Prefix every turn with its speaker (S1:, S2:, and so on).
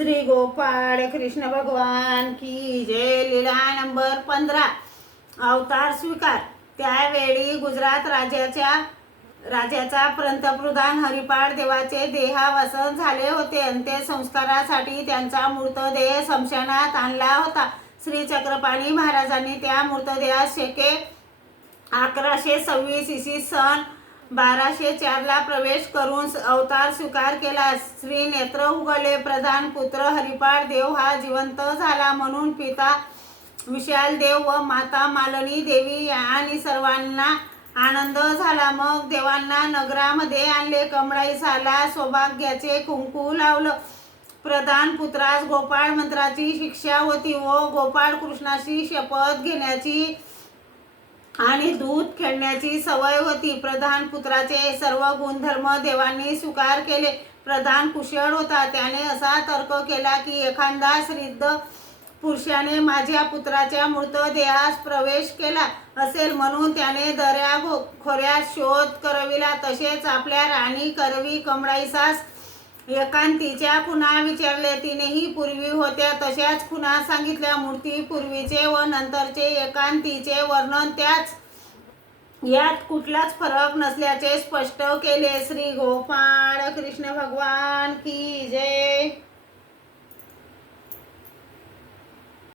S1: श्री गोपाळ कृष्ण भगवान की जय लीला नंबर पंधरा. अवतार स्वीकार. त्यावेळी गुजरात राज्याच्या राजाचा पंतप्रधान हरिपाळ देवाचे देहावसन झाले होते अंत्यसंस्कारासाठी त्यांचा मृतदेह स्मशानात आणला होता. श्री चक्रपाणी महाराजांनी त्या मृतदेहात शेके अकराशे सव्वीस इसवी सन बाराशे चारला प्रवेश करून अवतार स्वीकार केला श्री नेत्र उघडले प्रधान पुत्र हरिपाळ देव हा जिवंत झाला म्हणून पिता विशाल देव व माता मालनी देवी आणि सर्वांना आनंद झाला. मग देवांना नगरामध्ये आणले. कमळाई झाला. सौभाग्याचे कुंकू लावलं. प्रधान पुत्रास गोपाळ मंत्राची शिक्षा होती व गोपाळ कृष्णाशी शपथ घेण्याची आणि दूध खेळण्याची सवय होती. प्रधान पुत्राचे सर्व गुणधर्म देवांनी स्वीकार केले. प्रधान कुशळ होता. त्याने असा तर्क केला की एखादा श्रीद्ध पुरुषाने माझ्या पुत्राच्या मृतदेहास प्रवेश केला असेल म्हणून त्याने दर्या गो- खोऱ्यात शोध करविला. तसेच आपल्या राणी करवी कमळाईसास एकांतीच्या खुणा विचारले. तिनेही पूर्वी होत्या तशाच खुणा सांगितल्या. मूर्ती पूर्वीचे व नंतरचे एकांतीचे वर्णन त्याच यात कुठलाच फरक नसल्याचे स्पष्ट केले. श्री गोपाळ कृष्ण भगवान की जय.